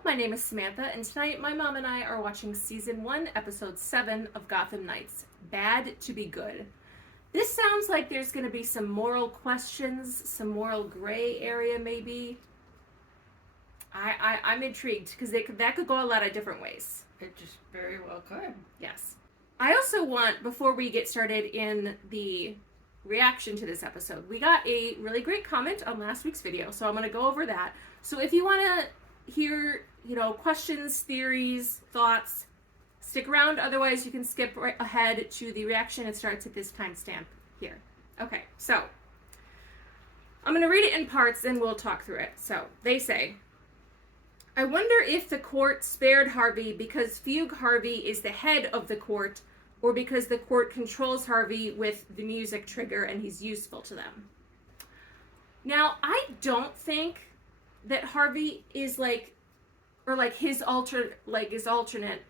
Hello, my name is Samantha, and tonight my mom and I are watching Season 1, Episode 7 of Gotham Knights, Bad to be Good. This sounds like there's going to be some moral questions, some moral gray area maybe. I'm intrigued, because that could go a lot of different ways. It just very well could. Yes. I also want, before we get started in the reaction to this episode, we got a really great comment on last week's video, so I'm going to go over that. So if you want to hear, questions, theories, thoughts, stick around. Otherwise, you can skip right ahead to the reaction. It starts at this timestamp here. Okay, so I'm going to read it in parts and we'll talk through it. So they say, I wonder if the court spared Harvey because Fugue Harvey is the head of the court, or because the court controls Harvey with the music trigger and he's useful to them. Now, I don't think that Harvey is his alternate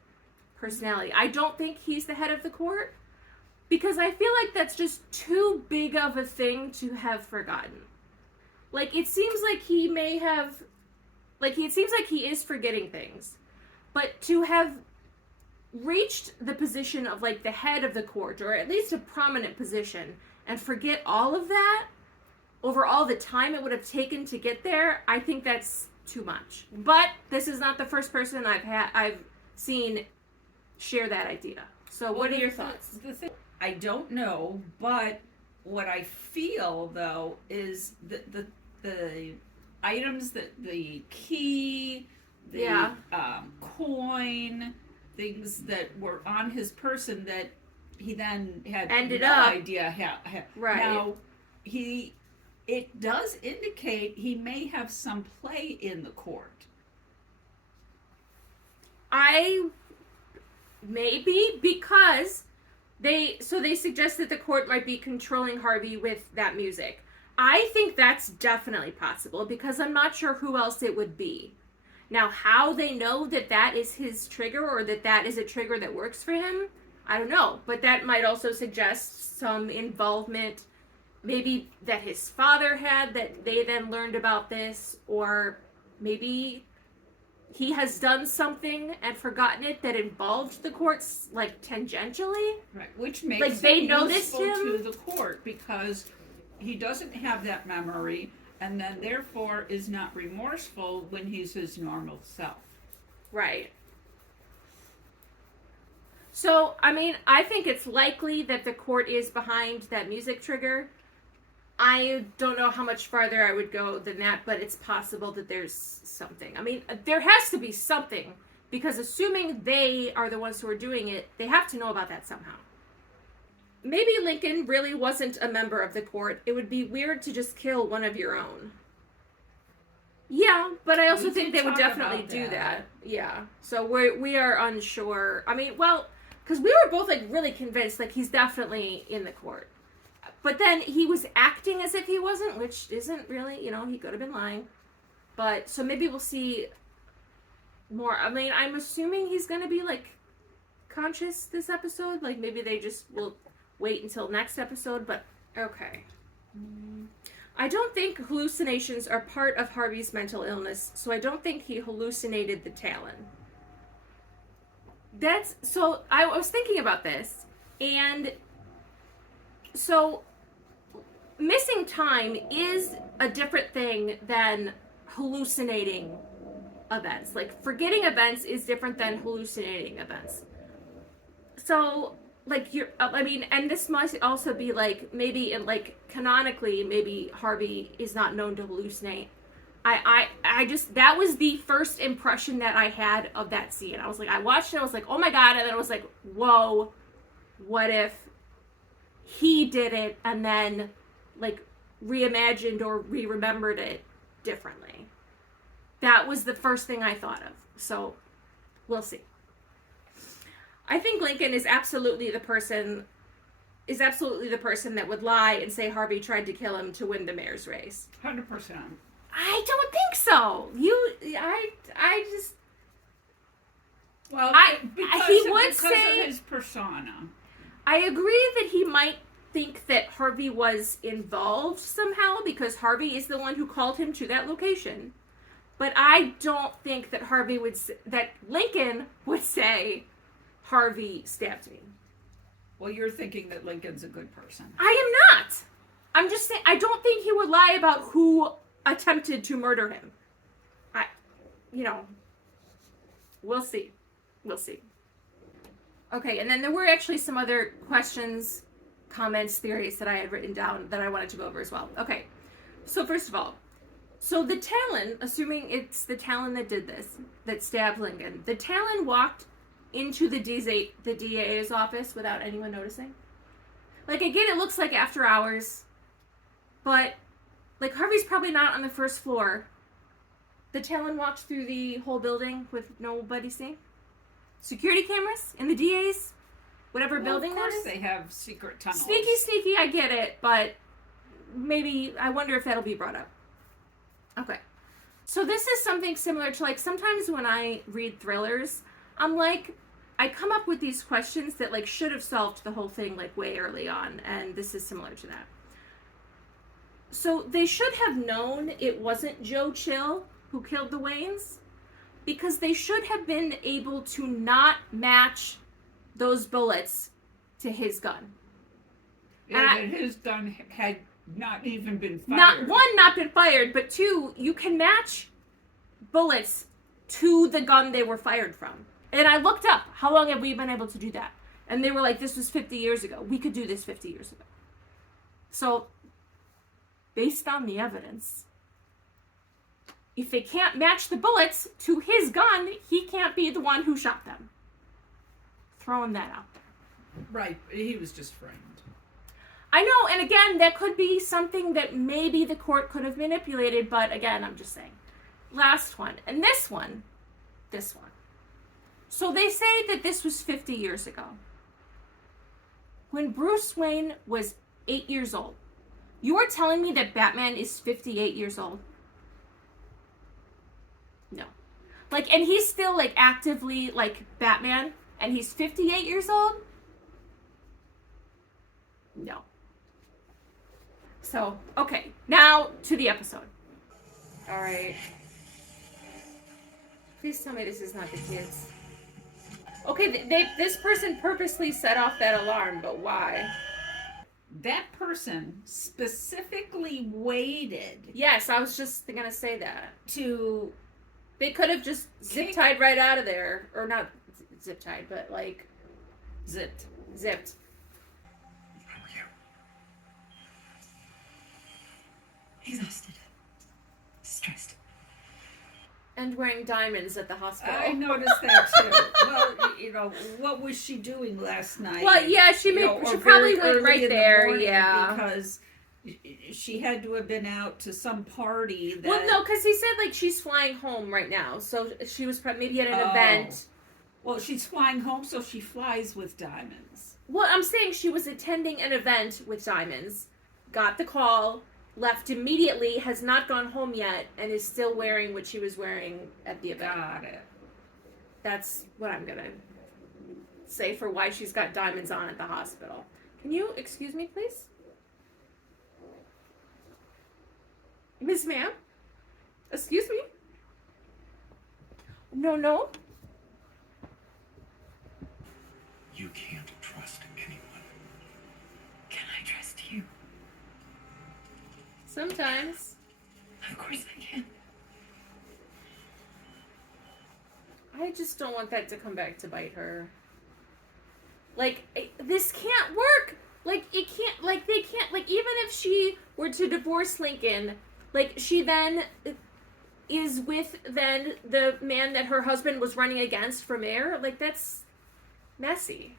personality. I don't think he's the head of the court, because I feel like that's just too big of a thing to have forgotten. It seems like he may have, it seems like he is forgetting things, but to have reached the position of the head of the court, or at least a prominent position, and forget all of that over all the time it would have taken to get there, I think that's too much. But this is not the first person I've seen share that idea. So what are your thoughts? I don't know, but what I feel though is the items, that the key, the coin, things that were on his person that he then had idea how. Right. Now it does indicate he may have some play in the court. Maybe because they suggest that the court might be controlling Harvey with that music. I think that's definitely possible, because I'm not sure who else it would be. Now, how they know that is his trigger, or that is a trigger that works for him, I don't know. But that might also suggest some involvement, maybe that his father had, that they then learned about this, or maybe he has done something and forgotten it that involved the courts, tangentially. Right, which makes they it noticed useful him to the court, because he doesn't have that memory, and then therefore is not remorseful when he's his normal self. Right. So, I think it's likely that the court is behind that music trigger. I don't know how much farther I would go than that, but it's possible that there's something. There has to be something, because assuming they are the ones who are doing it, they have to know about that somehow. Maybe Lincoln really wasn't a member of the court. It would be weird to just kill one of your own. Yeah, but I also think they would definitely do that. Yeah. So we are unsure. Because we were both really convinced he's definitely in the court. But then he was acting as if he wasn't, which isn't really, he could have been lying. But, so maybe we'll see more. I'm assuming he's going to be, conscious this episode. Maybe they just will wait until next episode, but okay. I don't think hallucinations are part of Harvey's mental illness, so I don't think he hallucinated the Talon. So I was thinking about this, and so missing time is a different thing than hallucinating events. Forgetting events is different than hallucinating events. So, and this must also be maybe in canonically, maybe Harvey is not known to hallucinate. I just, that was the first impression that I had of that scene. I was I watched it, I was oh my god, and then I was whoa, what if he did it and then reimagined or re-remembered it differently? That was the first thing I thought of. So we'll see. I think Lincoln is absolutely the person that would lie and say Harvey tried to kill him to win the mayor's race. 100%. I don't think so. Because of his persona. I agree that he might think that Harvey was involved somehow, because Harvey is the one who called him to that location. But I don't think that that Lincoln would say Harvey stabbed me. Well, you're thinking that Lincoln's a good person. I am not. I'm just saying, I don't think he would lie about who attempted to murder him. We'll see. We'll see. Okay, and then there were actually some other questions, comments, theories that I had written down that I wanted to go over as well. Okay, so first of all, so the Talon, assuming it's the Talon that did this, that stabbed Lincoln, the Talon walked into the DA's office without anyone noticing. Like, again, it looks like after hours, but, like, Harvey's probably not on the first floor. The Talon walked through the whole building with nobody seeing. Security cameras in the DA's, whatever building that is. Of course they have secret tunnels. Sneaky, I get it, but maybe, I wonder if that'll be brought up. Okay. So this is something similar to, like, sometimes when I read thrillers, I'm like, I come up with these questions that, like, should have solved the whole thing, like, way early on, and this is similar to that. So they should have known it wasn't Joe Chill who killed the Waynes, because they should have been able to not match those bullets to his gun. And his gun had not even been fired. Not been fired, but two, you can match bullets to the gun they were fired from. And I looked up, how long have we been able to do that? And they were like, this was 50 years ago. We could do this 50 years ago. So, based on the evidence, if they can't match the bullets to his gun, he can't be the one who shot them. Throwing that out there. Right, he was just framed. I know, and again, that could be something that maybe the court could have manipulated, but again, I'm just saying. Last one, and this one. So they say that this was 50 years ago. When Bruce Wayne was 8 years old. You are telling me that Batman is 58 years old? No. Like, and he's still, like, actively, like, Batman, and he's 58 years old? No. So, okay. Now, to the episode. Alright. Please tell me this is not the kids. Okay, this person purposely set off that alarm, but why? That person specifically waited. Yes, I was just gonna say that. To... They could have just zip-tied right out of there. Or not zip-tied, but like... Zipped. How are you? Exhausted. Stressed. And wearing diamonds at the hospital. I noticed that too. Well, what was she doing last night? Well, yeah, she probably went right there, yeah. Because she had to have been out to some party that... Well, no, because he said, like, she's flying home right now. So she was maybe at an event. Well, she's flying home, so she flies with diamonds. Well, I'm saying she was attending an event with diamonds, got the call, left immediately, has not gone home yet, and is still wearing what she was wearing at the event. Got it. That's what I'm gonna say for why she's got diamonds on at the hospital. Can you excuse me, please? Miss Ma'am? Excuse me? No? You can't trust anyone. Can I trust you? Sometimes. Of course I can. I just don't want that to come back to bite her. Like, this can't work! Like, it can't, like, they can't, like, even if she were to divorce Lincoln, like, she then is with, then, the man that her husband was running against for mayor. Like, that's messy.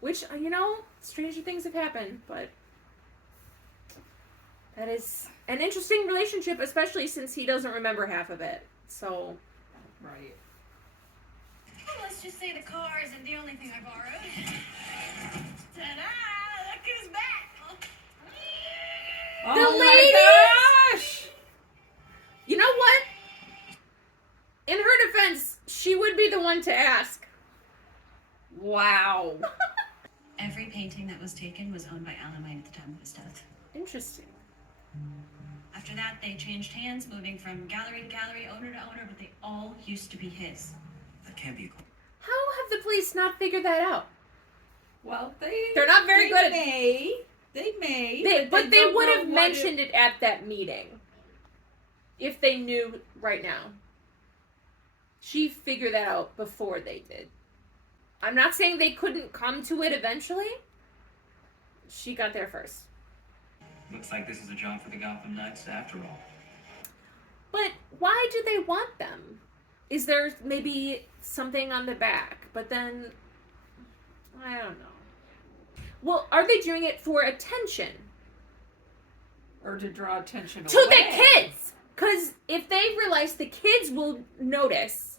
Which, stranger things have happened, but that is an interesting relationship, especially since he doesn't remember half of it. So... Right. Well, let's just say the car isn't the only thing I borrowed. Ta-da! Look who's back! Oh The my ladies! gosh! You know what? In her defense, she would be the one to ask. Wow. Every painting that was taken was owned by Alan Wayne at the time of his death. Interesting. I After that, they changed hands, moving from gallery to gallery, owner to owner, but they all used to be his. That can't be a How have the police not figured that out? Well, they're not very good at They may. but they don't would know have what mentioned it at that meeting. If they knew right now. She figured that out before they did. I'm not saying they couldn't come to it eventually. She got there first. Looks like this is a job for the Gotham Knights after all. But why do they want them? Is there maybe something on the back? But then, I don't know. Well, are they doing it for attention? Or to draw attention To away. the kids! Because if they realize the kids will notice,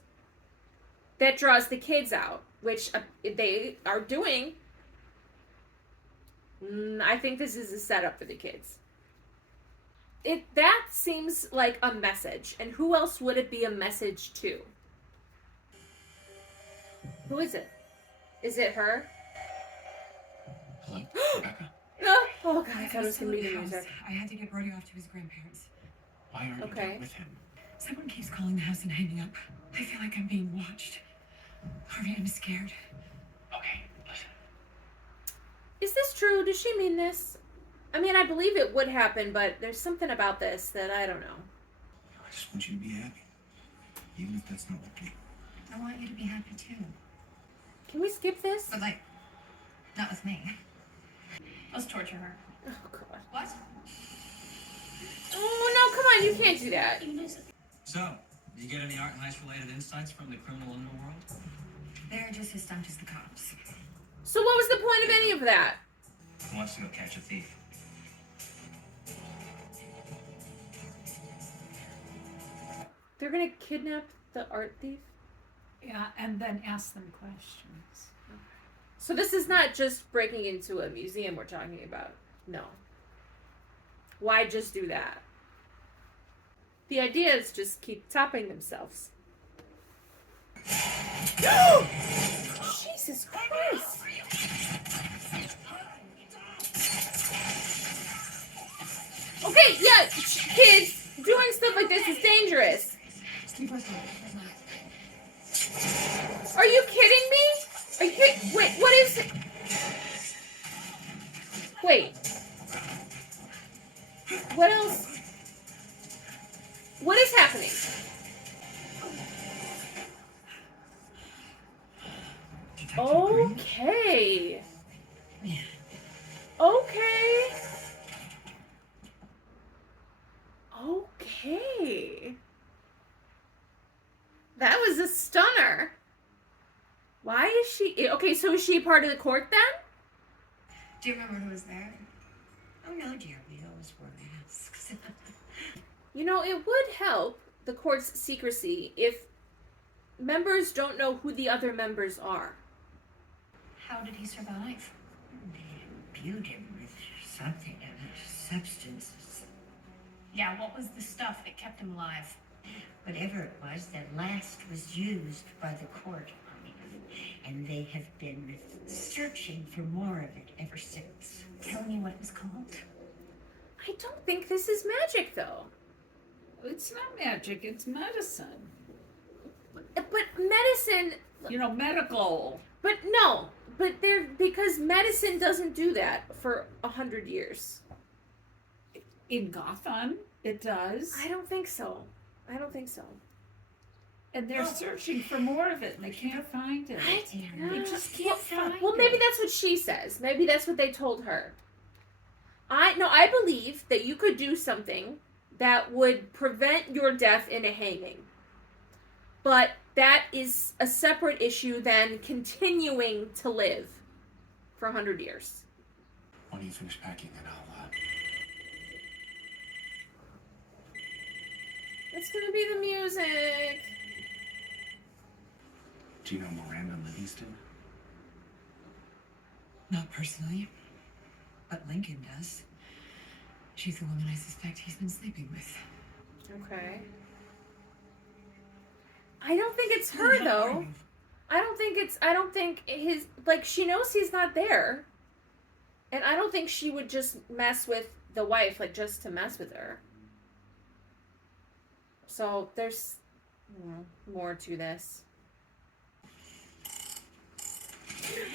that draws the kids out, which they are doing. I think this is a setup for the kids. That seems like a message. And who else would it be a message to? Who is it? Is it her? Hello, Rebecca? Oh God, I thought it was going to be the music. I had to get Brody off to his grandparents. Why aren't you Okay. there with him? Someone keeps calling the house and hanging up. I feel like I'm being watched. Harvey, I'm scared. Okay, listen. Is this true? Does she mean this? I mean, I believe it would happen, but there's something about this that I don't know. I just want you to be happy. Even if that's not with me. I want you to be happy too. Can we skip this? But like, not with me. Let's torture her. Oh God. What? Oh no, come on, you can't do that. So, did you get any art and heist-related insights from the criminal underworld? They're just as stumped as the cops. So what was the point of any of that? Who wants to go catch a thief? They're gonna kidnap the art thief? Yeah, and then ask them questions. So this is not just breaking into a museum we're talking about. No. Why just do that? The idea is just keep topping themselves. Jesus Christ! Okay, yeah, kids, doing stuff like this is dangerous. Are you kidding me? Are you wait, what is it? Wait. What else? What is happening? Okay. Okay. Okay. That was a stunner. Why is she... Okay, so is she part of the court then? Do you remember who was there? Oh no, dear, we always wore masks. You know, it would help the court's secrecy if members don't know who the other members are. How did he survive? They imbued him with something of a substance. Yeah, what was the stuff that kept him alive? Whatever it was, that last was used by the court on him. And they have been searching for more of it ever since. Tell me what it was called. I don't think this is magic, though. It's not magic, it's medicine. But medicine... You know, medical. But no. But because medicine doesn't do that for 100 years. In Gotham, it does. I don't think so. I don't think so. And they're searching for more of it, and they can't find it. They just can't find it. Well, maybe that's what she says. Maybe that's what they told her. I believe that you could do something that would prevent your death in a hanging. But that is a separate issue than continuing to live for 100 years. When you finish packing, then I'll, It's gonna be the music. Do you know Miranda Livingston? Not personally, but Lincoln does. She's the woman I suspect he's been sleeping with. Okay. I don't think it's her, though. I don't think his, like, she knows he's not there. And I don't think she would just mess with the wife, like, just to mess with her. So there's more to this.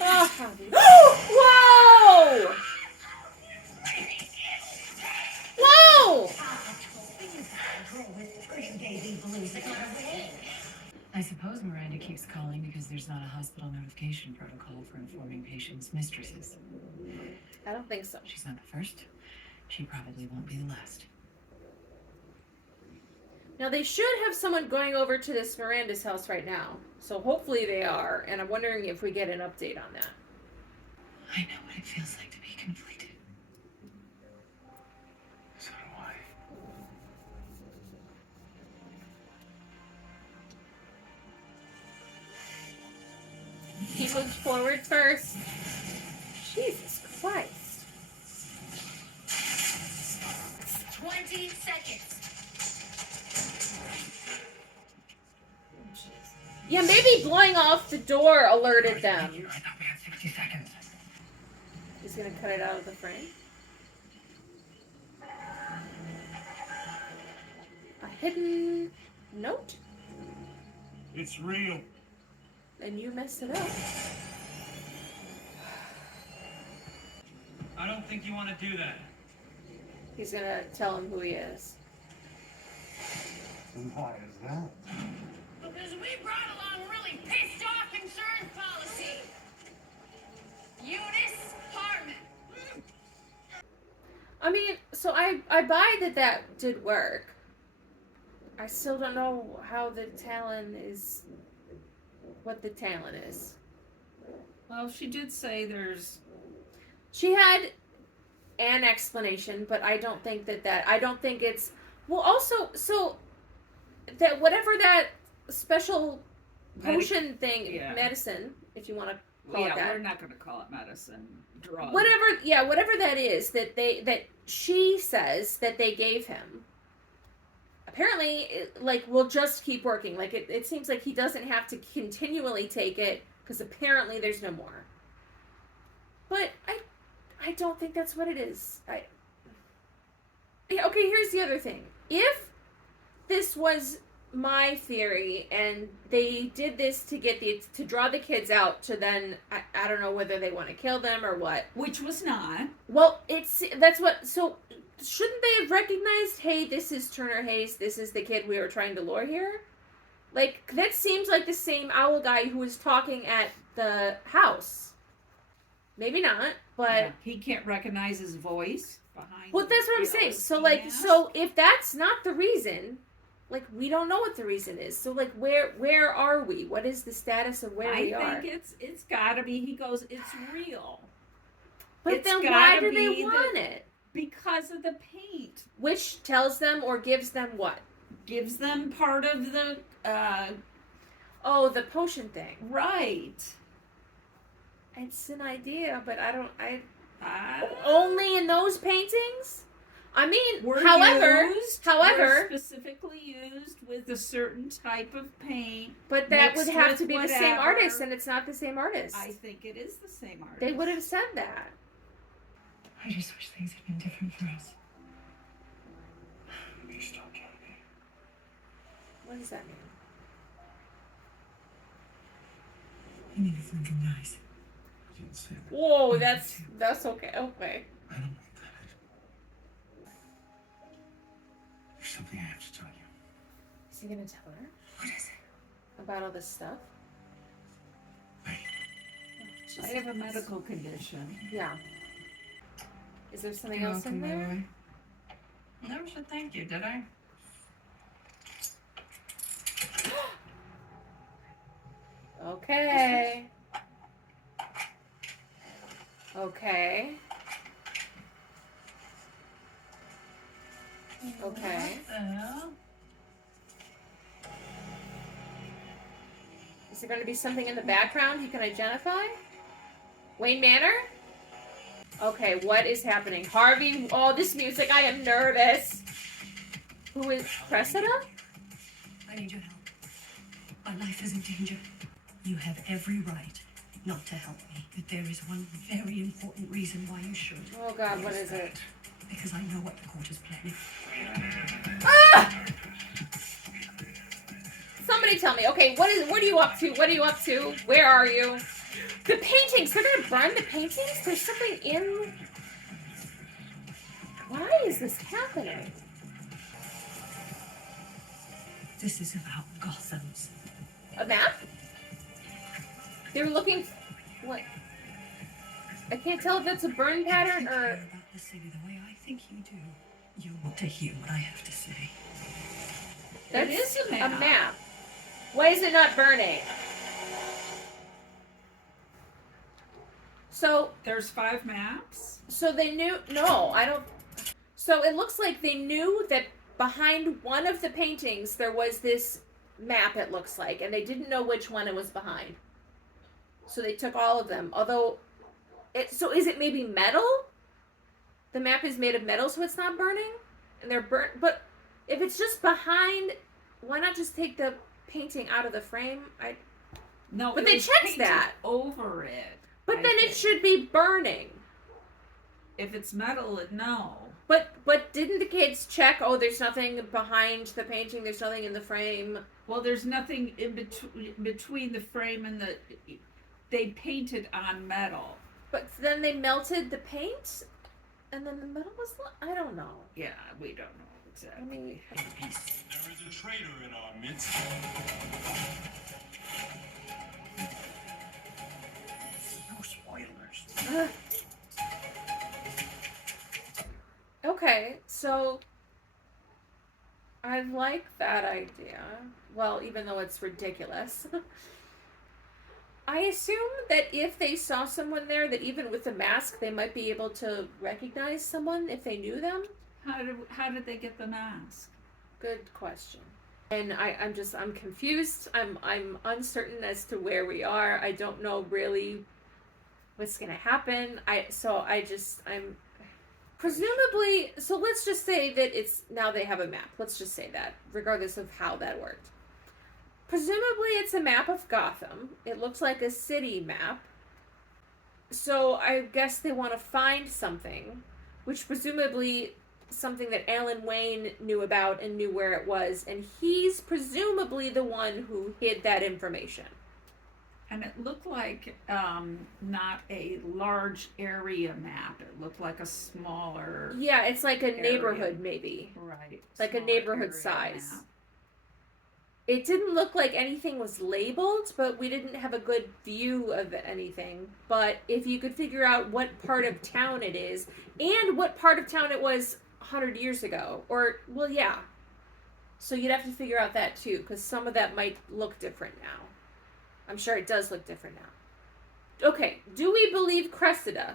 Oh. Whoa! Whoa! I suppose Miranda keeps calling because there's not a hospital notification protocol for informing patients' mistresses. I don't think so. She's not the first. She probably won't be the last. Now they should have someone going over to this Miranda's house right now. So hopefully they are, and I'm wondering if we get an update on that. I know what it feels like to be completed. So do I. He moves forward first. Jesus Christ. 20 seconds. Yeah, maybe blowing off the door alerted them. I thought we had 60 seconds. He's gonna cut it out of the frame. A hidden note? It's real. And you messed it up. I don't think you want to do that. He's gonna tell him who he is. And why is that? Because we brought along a really pissed off insurance policy. Eunice Harmon. I mean, so I buy that did work. I still don't know how the Talon is, what the Talon is. Well, she did say there's. She had an explanation, but I don't think I don't think it's, well, also, so, that whatever that special potion thing, yeah. medicine, if you want to call it Yeah, that. we're not going to call it medicine. Drug. Whatever that is that she says that they gave him. Apparently, will just keep working. Like, it seems like he doesn't have to continually take it, because apparently there's no more. But I don't think that's what it is. Okay, here's the other thing. If this was my theory, and they did this to draw the kids out to then, I don't know whether they want to kill them or what. Which was not. Well, so shouldn't they have recognized, hey, this is Turner Hayes, this is the kid we were trying to lure here? Like, that seems like the same owl guy who was talking at the house. Maybe not, but... Yeah, he can't recognize his voice behind. Well, that's what I'm saying. So, so if that's not the reason, we don't know what the reason is. So, where are we? What is the status of where we are? I think it's gotta be, he goes, it's real. But It's then why gotta do they be want it? Because of the paint. Which tells them or gives them what? Gives them part of the, the potion thing. right. It's an idea, but only in those paintings? I mean, however, were specifically used with a certain type of paint. But that would mixed have with to be the same whatever. artist, and it's not the same artist. I think it is the same artist. They would have said that. I just wish things had been different for us. You still can't be. What does that mean? I mean, it's something nice. I didn't say that. Whoa, that's okay. Okay. I don't want that. There's something I have to tell you. Is he gonna tell her What is it? about all this stuff? Wait. I have a medical condition. Yeah. Is there something else in there? Never said thank you, did I? Okay. Okay. Okay. Is there going to be something in the background he can identify? Wayne Manor? Okay, what is happening? Harvey, oh, this music, I am nervous. Who is Cressida? I need your help. My life is in danger. You have every right not to help me. But there is one very important reason why you should. Oh God, what is it? Because I know what the court is planning. Ah! somebody tell me. Okay, what are you up to? What are you up to? Where are you? The paintings. They're gonna burn the paintings? There's something in... Why is this happening? This is about Gotham's. A map? They're looking... What? I can't tell if that's a burn pattern or... About the city the way I think you do. You want to hear what I have to say. That It is a map. A map. Why is it not burning? So... There's 5 maps. So they knew... No, I don't... So it looks like they knew that behind one of the paintings there was this map, it looks like, and they didn't know which one it was behind. So they took all of them. Although... So is it maybe metal? The map is made of metal, so it's not burning? And they're burnt... But if it's just behind, why not just take the painting out of the frame? No, But it they was checked painted that. over it. But I then it think. should be burning. If it's metal, no. But didn't the kids check, oh, there's nothing behind the painting, there's nothing in the frame? Well, there's nothing in between the frame and the... They painted on metal. But then they melted the paint? And then the metal was... I don't know. Yeah, we don't know I exactly. mean... There is a traitor in our midst. No spoilers. Okay, so... I like that idea. Well, even though it's ridiculous. I assume that if they saw someone there, that even with the mask, they might be able to recognize someone if they knew them. How did they get the mask? Good question. And I'm confused. I'm uncertain as to where we are. I don't know really what's gonna happen. I'm presumably, so let's just say that it's now they have a map. Let's just say that, regardless of how that worked. Presumably it's a map of Gotham. It looks like a city map. So I guess they want to find something, which presumably something that Alan Wayne knew about and knew where it was, and he's presumably the one who hid that information. And it looked like not a large area map. It looked like a smaller... Yeah, it's like a Area. neighborhood maybe. Right. Like a smaller neighborhood area size. map. It didn't look like anything was labeled, but we didn't have a good view of anything. But if you could figure out what part of town it is, and what part of town it was 100 years ago, or, well, yeah. So you'd have to figure out that too, because some of that might look different now. I'm sure it does look different now. Okay, do we believe Cressida?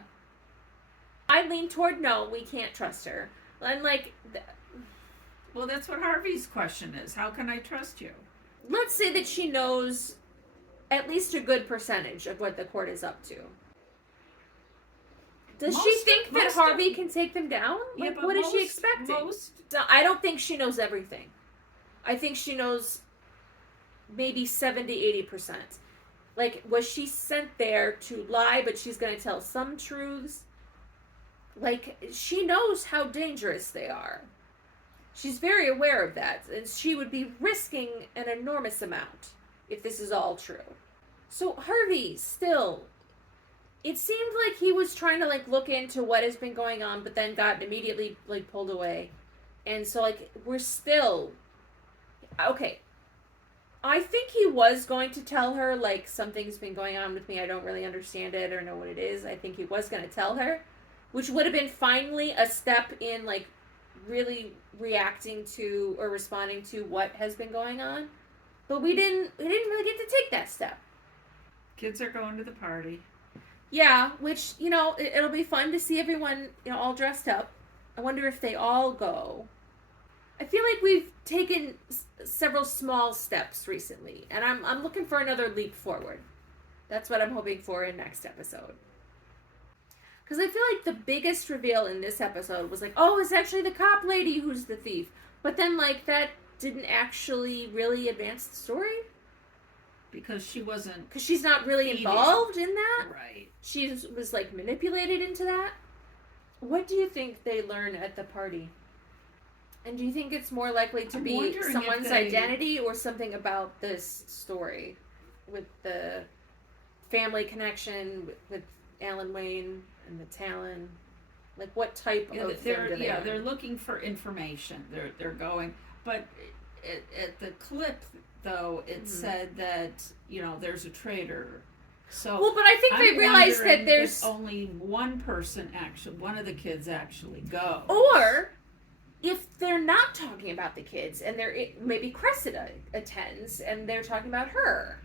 I lean toward no, we can't trust her. And like... Well, that's what Harvey's question is. How can I trust you? Let's say that she knows at least a good percentage of what the court is up to. Does she think that Harvey can take them down? Yeah, Like, but what is she expecting? No, I don't think she knows everything. I think she knows maybe 70-80%. Like, was she sent there to lie, but she's going to tell some truths? Like, she knows how dangerous they are. She's very aware of that, and she would be risking an enormous amount if this is all true. So Harvey, still, it seemed like he was trying to like look into what has been going on, but then got immediately like pulled away. And so like we're still okay. I think he was going to tell her like something's been going on with me. I don't really understand it or know what it is. I think he was going to tell her, which would have been finally a step in like really reacting to or responding to what has been going on. But we didn't really get to take that step. Kids are going to the party. Yeah, which, you know, it'll be fun to see everyone, you know, all dressed up. I wonder if they all go. I feel like we've taken several small steps recently, and I'm looking for another leap forward. That's what I'm hoping for in next episode. Because I feel like the biggest reveal in this episode was like, oh, it's actually the cop lady who's the thief. But then, like, that didn't actually really advance the story. Because she wasn't... Because she's not really involved in that. Right. She was, like, manipulated into that. What do you think they learn at the party? And do you think it's more likely to I'm be wondering if someone's they- identity or something about this story with the family connection with Alan Wayne and the Talon? Like, what type Yeah, of thing do they want? they're looking for information. They're going, but at the clip though, it said that there's a traitor. So Well, but I think they I'm realized that wondering there's... if only one person one of the kids actually goes. Or if they're not talking about the kids and maybe Cressida attends and they're talking about her.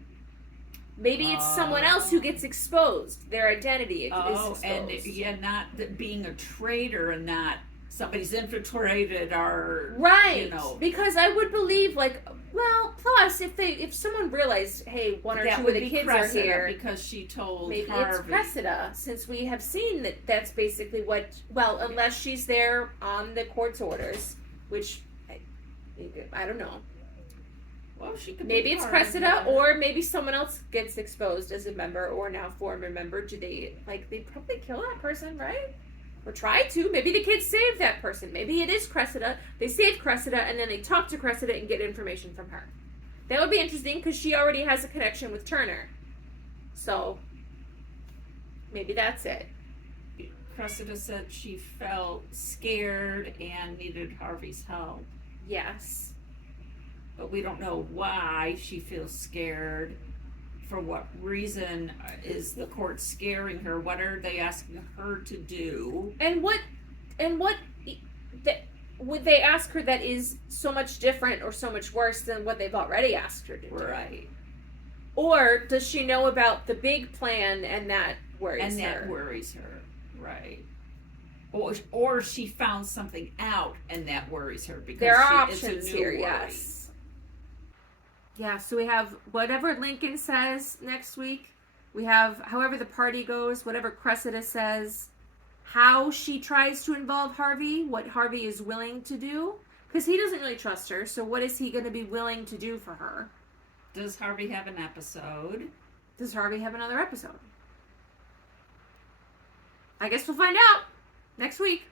Maybe it's someone else who gets exposed. Their identity is exposed. And not being a traitor and not somebody's infiltrated our right. Because I would believe, like, well, plus if someone realized, hey, one or two of the kids are here, because she told maybe Harvey. it's Cressida, since we have seen that's basically what. Well, unless she's there on the court's orders, which I don't know. Well, she could Maybe be it's part of Cressida, that. or maybe someone else gets exposed as a member, or now former member. Do they they probably kill that person, right? Or try to. Maybe the kids save that person. Maybe it is Cressida. They save Cressida, and then they talk to Cressida and get information from her. That would be interesting, because she already has a connection with Turner. So, maybe that's it. Cressida said she felt scared and needed Harvey's help. Yes. But we don't know why she feels scared. For what reason is the court scaring her? What are they asking her to do? And what would they ask her that is so much different or so much worse than what they've already asked her to do? Right. Or does she know about the big plan and that worries her? And that worries her, right. Or she found something out and that worries her because there are it's options a new here, worry. yes. Yeah, so we have whatever Lincoln says next week. We have however the party goes, whatever Cressida says, how she tries to involve Harvey, what Harvey is willing to do. Because he doesn't really trust her, so what is he going to be willing to do for her? Does Harvey have an episode? Does Harvey have another episode? I guess we'll find out next week.